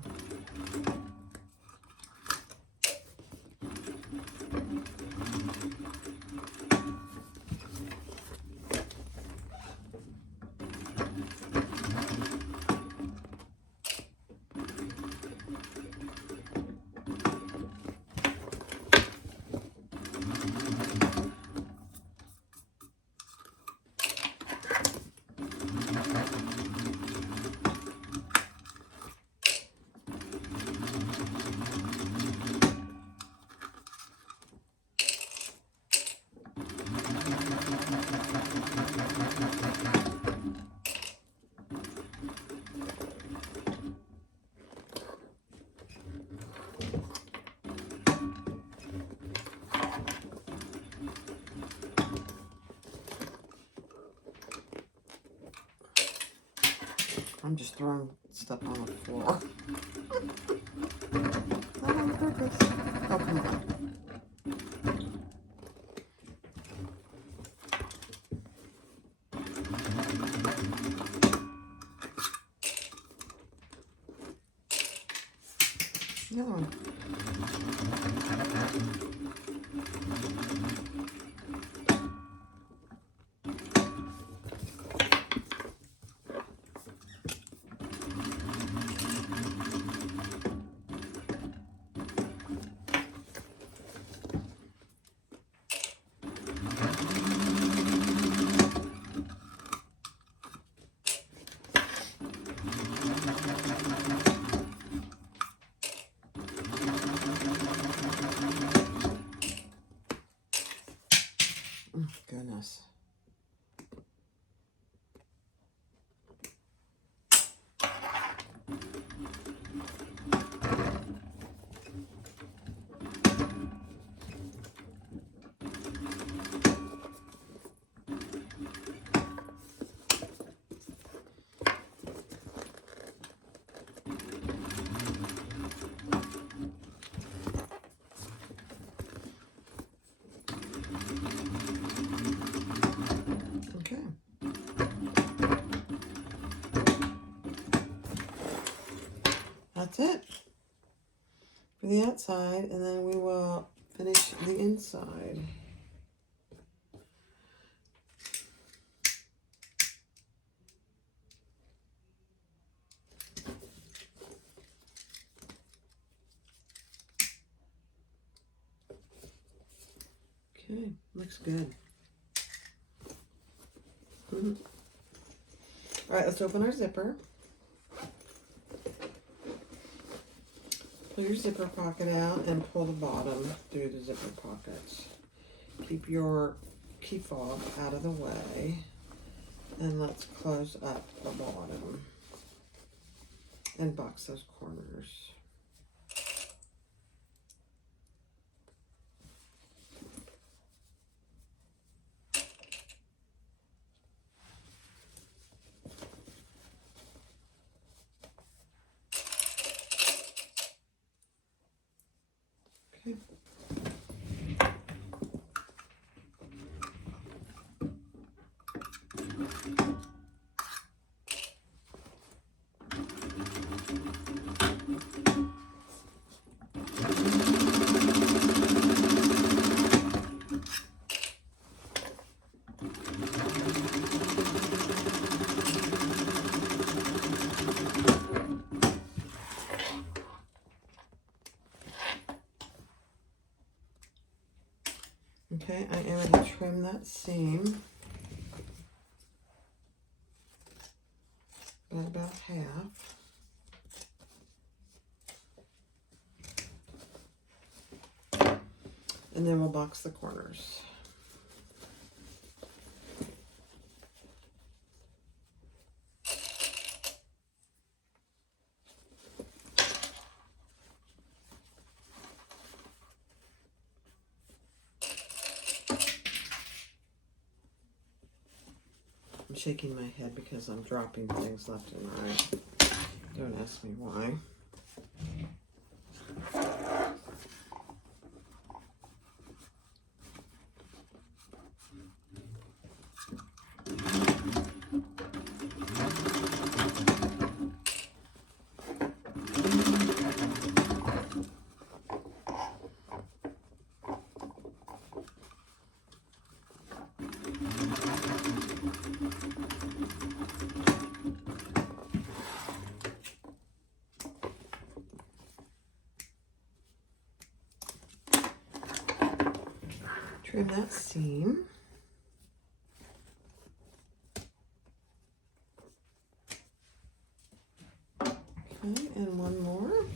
I'm just throwing stuff on the floor. Not on purpose. Oh, come on. The other one. Goodness. That's it for the outside, and then we will finish the inside. Okay, looks good. All right, let's open our zipper. Pull your zipper pocket out and pull the bottom through the zipper pockets. Keep your key fob out of the way. And let's close up the bottom and box those corners. Okay. Okay, I am going to trim that seam by about half. And then we'll box the corners. I'm shaking my head because I'm dropping things left and right. Don't ask me why. trim that seam. Okay, and one more.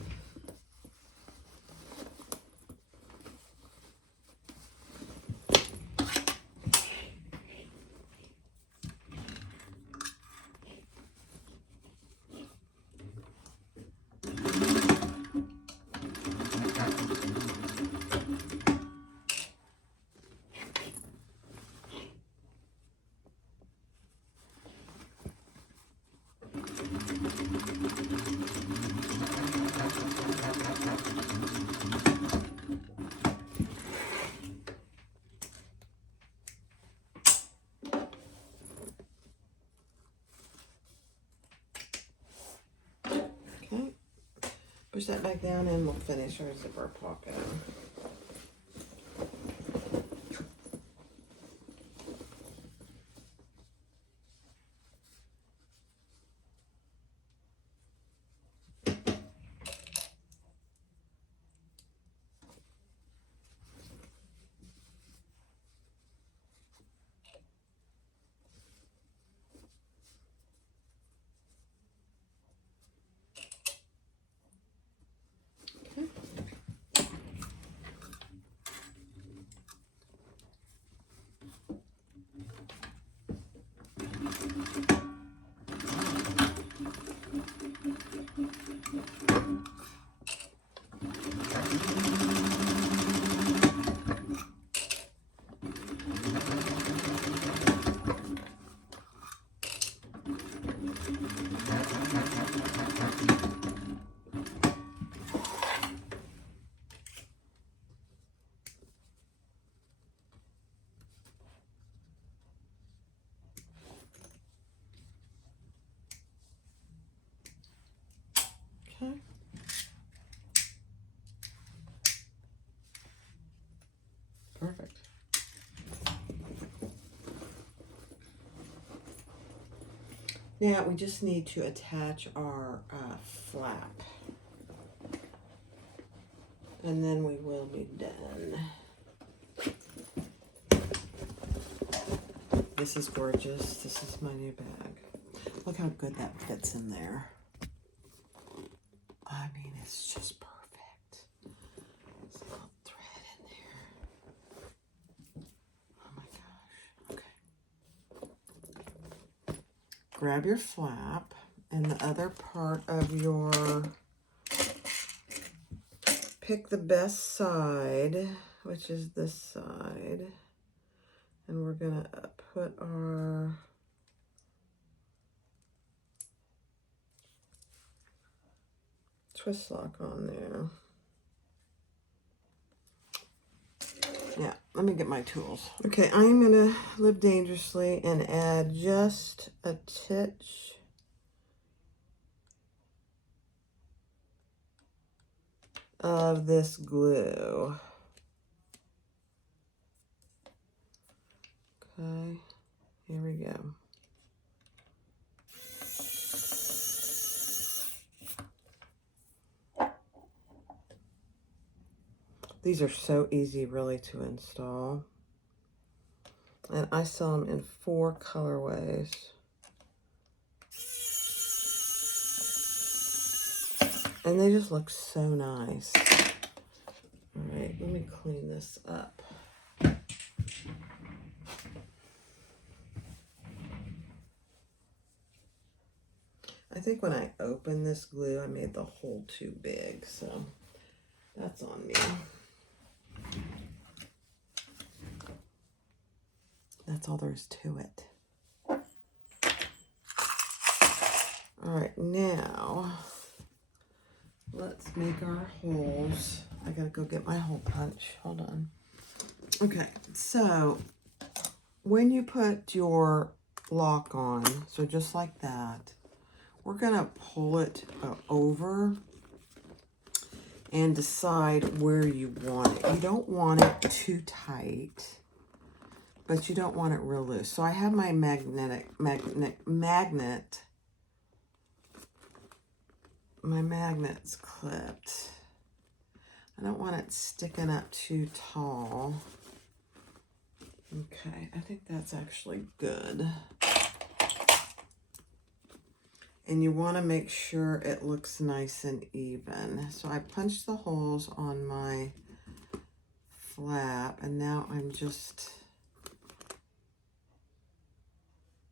Okay, push that back down and we'll finish our zipper pocket. Okay. Perfect. Now we just need to attach our flap. And then we will be done. This is gorgeous. This is my new bag. Look how good that fits in there. I mean, it's just perfect. There's a little thread in there. Oh my gosh. Okay. Grab your flap and the other part of your, pick the best side, which is this side. And we're gonna put our twist lock on there. Yeah, let me get my tools. Okay, I'm gonna live dangerously and add just a titch of this glue. Okay, here we go. These are so easy really to install. And I sell them in 4 colorways. And they just look so nice. All right, let me clean this up. I think when I opened this glue, I made the hole too big, so that's on me. That's all there is to it. All right, now let's make our holes. I gotta go get my hole punch. Hold on. Okay, so when you put your lock on, so just like that, we're gonna pull it over and decide where you want it. You don't want it too tight, but you don't want it real loose. So I have my magnet. My magnet's clipped. I don't want it sticking up too tall. Okay, I think that's actually good. And you want to make sure it looks nice and even. So I punched the holes on my flap, and now I'm just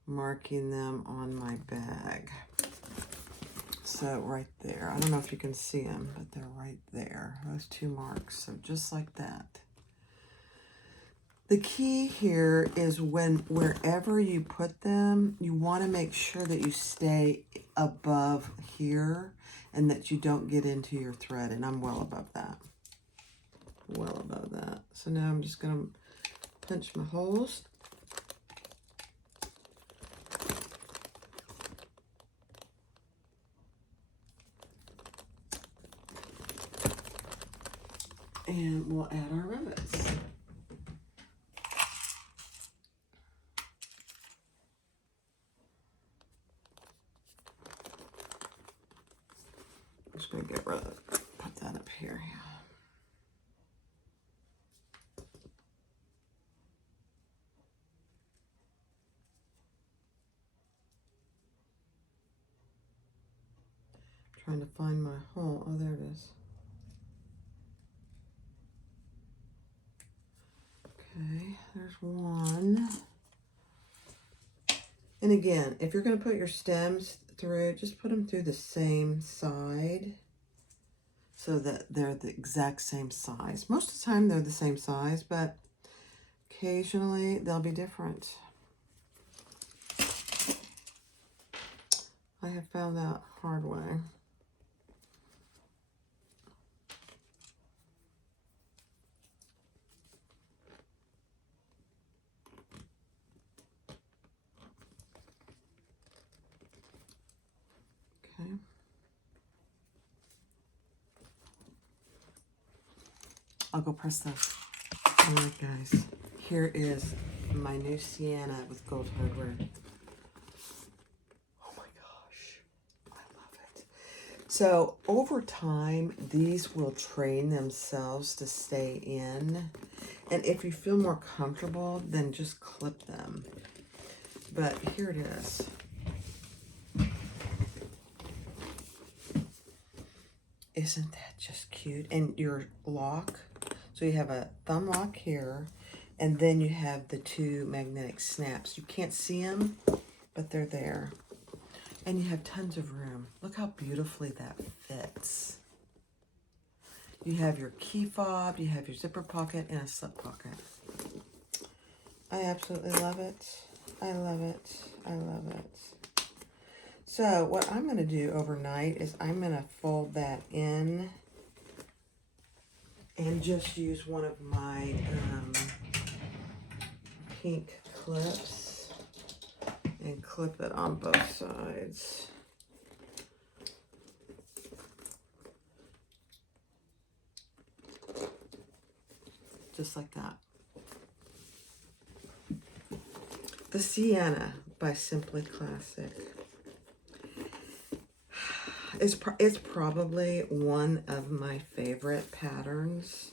marking them on my bag. So right there, I don't know if you can see them, but they're right there, those two marks. So just like that. The key here is wherever you put them, you want to make sure that you stay above here and that you don't get into your thread. And I'm well above that. Well above that. So now I'm just going to punch my holes. And we'll add our rivets. I'm just going to get rid of it. Put that up here. Trying to find my hole. Oh, there it is. Okay, there's one. And again, if you're going to put your stems through, just put them through the same side so that they're the exact same size. Most of the time they're the same size, but occasionally they'll be different. I have found that hard way. Okay. I'll go press those. All right, guys. Here is my new Ciana with gold hardware. Oh my gosh. I love it. So over time, these will train themselves to stay in. And if you feel more comfortable, then just clip them. But here it is. Isn't that just cute? And your lock, so you have a thumb lock here, and then you have the two magnetic snaps. You can't see them, but they're there. And you have tons of room. Look how beautifully that fits. You have your key fob, you have your zipper pocket, and a slip pocket. I absolutely love it. I love it. I love it. So what I'm going to do overnight is I'm going to fold that in and just use one of my pink clips and clip it on both sides. Just like that. The Ciana by Simply Classic. It's probably one of my favorite patterns.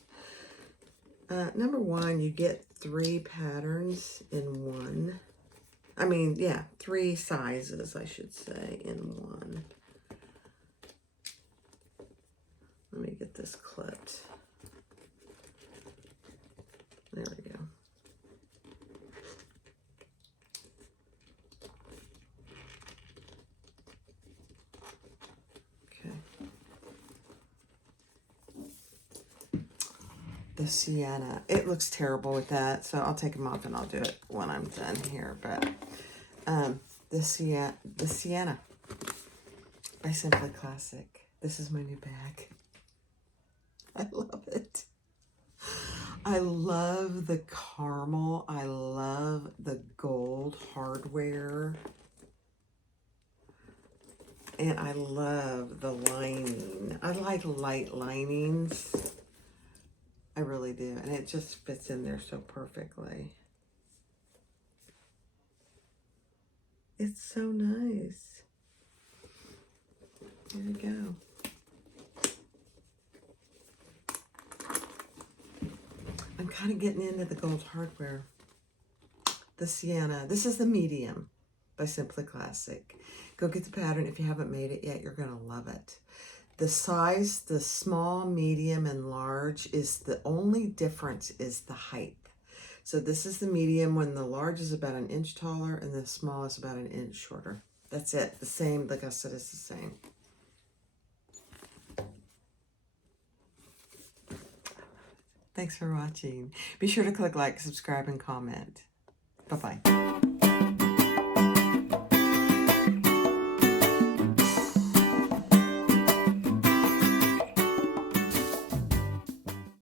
Number one, you get 3 patterns in one. I mean, yeah, 3 sizes, I should say, in one. Let me get this clipped. There we go. The Ciana. It looks terrible with that, so I'll take them off and I'll do it when I'm done here. But the Ciana by Simply Classic. This is my new bag. I love it. I love the caramel. I love the gold hardware. And I love the lining. I like light linings. I really do. And it just fits in there so perfectly. It's so nice. There we go. I'm kind of getting into the gold hardware. the Ciana. This is the medium by Simply Classic. Go get the pattern. If you haven't made it yet, you're going to love it. The size, the small, medium, and large is the only difference is the height. So this is the medium when the large is about an inch taller and the small is about an inch shorter. That's it. The same, like I said, it's the same. Thanks for watching. Be sure to click like, subscribe, and comment. Bye-bye.